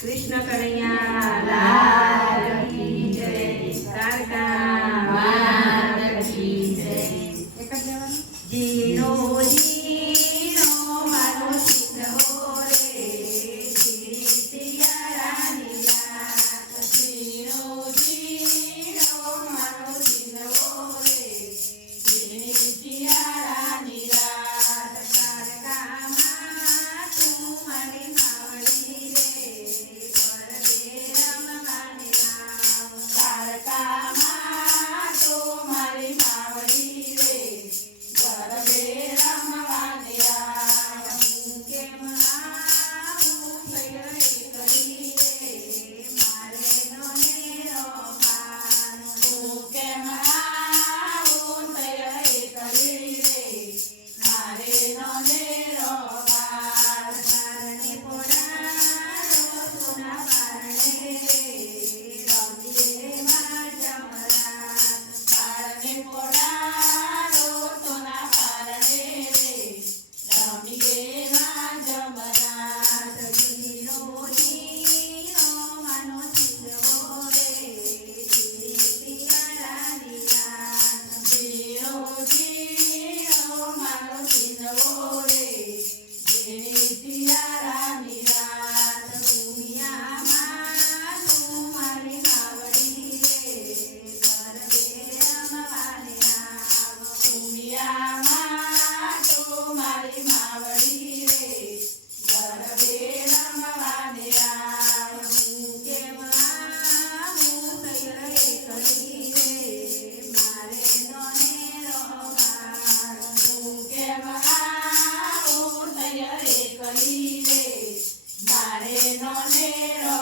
કૃષ્ણ કનૈયા લાલ કી જય, કાકા માત કી જય. જીનો જીનો મારો સિંધો રે, સિયારાની રાત. જીનો જીનો મારો સિંધો રે, સિયારાની રાત. કારકામાં તું મારી માવડી રે, ગરબે રમવાને આવ. કારકામાં તું મારી માવડી રે, ગરબે રમવાને આવ. હું કેમ આવું સૈયરે કરી રે, મારે નોનેરો પાર. હું કેમ આવું સૈયરે કરી રે, મારે નોનેરો પાર. પારણે પોડારો સોના પારણે રે, રમીએ માં જમરાત. પારણે પોડારો સોના પારણે રે, રમીએ માં જમરાત. જીનો જીનો માનો સિંધો રે, સિયારાની રાત. જીનો જીનો માનો સિંધો રે, સિયારાની રાત. દુનિયામાં તું મારી માવડી રે, ગરબે રમવાને આવ. દુનિયામાં તું મારી માવડી રે, ગરબે રમવાને આવ. હું કેમ આવું સૈયરે કરી રે, મારે નોનેરો પાર. હું કેમ આવું સૈયરે કરી રે, મારે નોનેરો